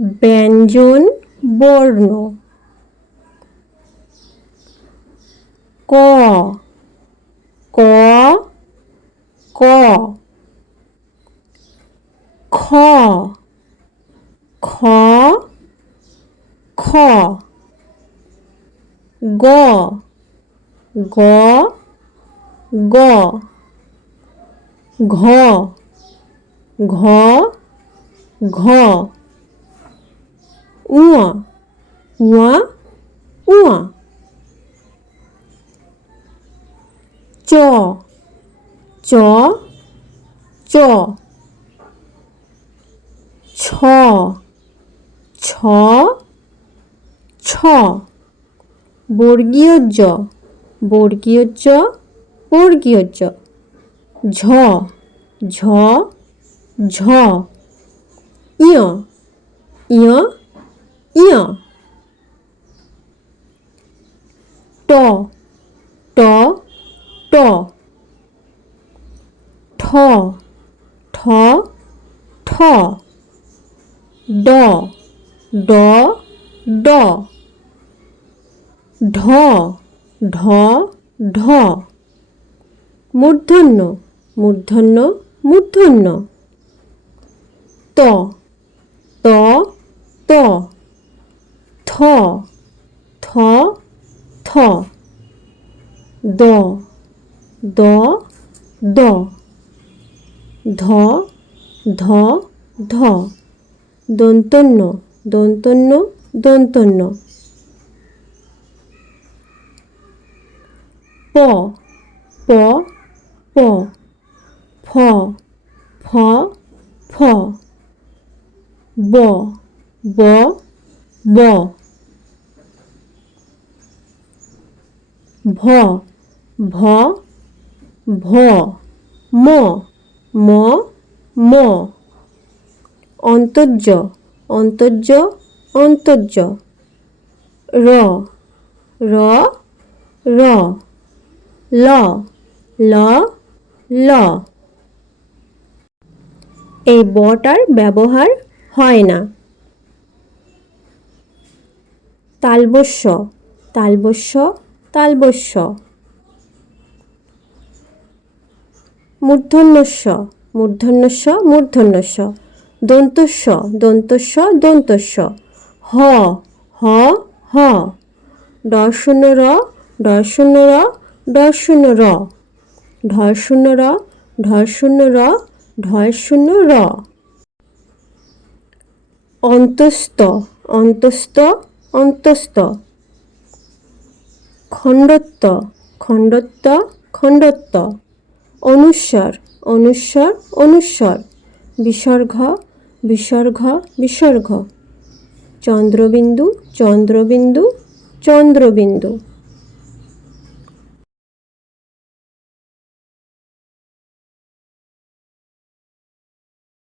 ব্যঞ্জন বর্ণ। ক। ক। ক। খ। খ। খ। গ। গ। গ। ঘ। ঘ। ঘ। উয়া উয়া উয়া চ চ চ ছ ছ ছ বর্গীয় জ বর্গীয় জ বর্গীয় জ ঝ. ঝ. ঝ. ইয় ইয় ইয় ট। ট। ট। ঠ। ঠ। ঠ। ড। ড। ড। ঢ। ঢ। ঢ। মূর্ধন্য। মূর্ধন্য। মূর্ধন্য। ত। ত। ত। থ থ দ দ দ, ধ ধ ধ, দন্তন্য দন্তন্য দন্তন্য। প প প, ফ ফ ফ। ব ব ব। ভ ভ ভ, ম ম ম। অন্তর্য অন্তর্য অন্তর্য। র র র। ল ল ল। এই বটার ব্যবহার হয় না। তালবস্য তালবস্য তালবস্য মূর্ধন্যস্য। মূর্ধন্যস্য মূর্ধন্যস্য। দন্তস্য দন্তস্য দন্তস্য হ হ হ। দর্শন্য র দর্শন্য র দর্শন্য র ঢর্ষণ্য র ঢর্ষণ্য র ঢর্ষণ্য র অন্তস্থ অন্তস্থ অন্তস্থ। খণ্ডত্ব খণ্ডত্ব খণ্ডত্ব। অনুস্বর অনুস্বর অনুস্বর। বিসর্গ বিসর্গ বিসর্গ চন্দ্রবিন্দু চন্দ্রবিন্দু চন্দ্রবিন্দু।